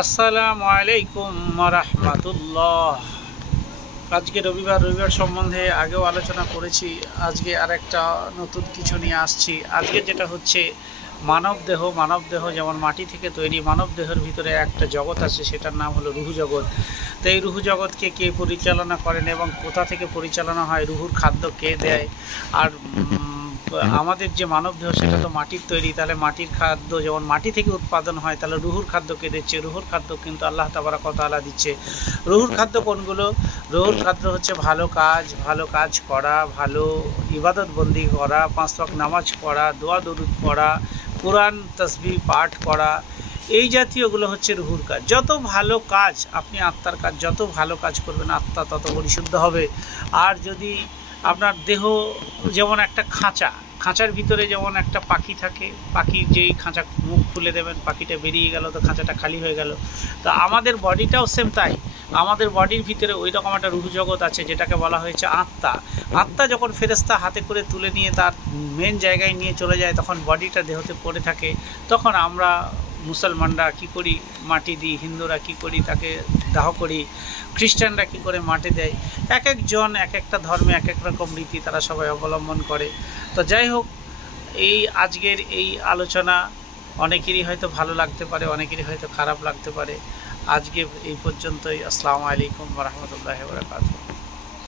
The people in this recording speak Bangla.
আসসালামু আলাইকুম রাহমাতুল্লাহ। আজকে রবিবার সম্বন্ধে আগেও আলোচনা করেছি। আজকে আরেকটা নতুন কিছু নিয়ে আসছি। আজকে যেটা হচ্ছে মানবদেহ যেমন মাটি থেকে তৈরি, মানবদেহের ভিতরে একটা জগৎ আছে, সেটার নাম হলো রুহু জগৎ। তো এই রুহু জগৎকে কে পরিচালনা করেন এবং কোথা থেকে পরিচালনা হয়, রুহুর খাদ্য কে দেয়? আর আমাদের যে মানবদেহ সেটা তো মাটির তৈরি, তাহলে মাটির খাদ্য যেমন মাটি থেকে উৎপাদন হয়, তাহলে রুহুর খাদ্য কে দিচ্ছে? রুহুর খাদ্য কিন্তু আল্লাহ তাবারাক ওয়া তাআলা দিচ্ছে। রুহুর খাদ্য কোনগুলো? রুহুর খাদ্য হচ্ছে ভালো কাজ করা, ভালো ইবাদত বন্দি করা, 5 ওয়াক্ত নামাজ পড়া, দোয়া দরুদ পড়া, কোরআন তাসবিহ পাঠ করা, এই জাতীয়গুলো হচ্ছে রুহুর কাজ। যত ভালো কাজ, আপনি আত্মার কাজ যত ভালো কাজ করবেন, আত্মা তত পরিশুদ্ধ হবে। আর যদি আপনার দেহ যেমন একটা খাঁচার ভিতরে যেমন একটা পাখি থাকে, পাখির যেই খাঁচা মুখ খুলে দেবেন, পাখিটা বেরিয়ে গেল, তো খাঁচাটা খালি হয়ে গেল। তো আমাদের বডিটাও সেম তাই। আমাদের বডির ভিতরে ওই রকম একটা রুহ জগৎ আছে, যেটাকে বলা হয়েছে আত্মা যখন ফেরেশতা হাতে করে তুলে নিয়ে তার মেন জায়গায় নিয়ে চলে যায়, তখন বডিটা দেহতে পড়ে থাকে। তখন আমরা মুসলমানরা কি করি? মাটি দিই। হিন্দুরা কি করি? তাকে দাহ করি। খ্রিস্টানরা কি করে? মাটি দেয়। এক একজন এক একটা ধর্মে এক এক রকম রীতি তারা সবাই অবলম্বন করে। তো যাই হোক, এই আজকের এই আলোচনা অনেকেরই হয়তো ভালো লাগতে পারে, অনেকেরই হয়তো খারাপ লাগতে পারে। আজকে এই পর্যন্তই। আসসালামু আলাইকুম ওয়া রাহমাতুল্লাহি ওয়া বারাকাতুহু।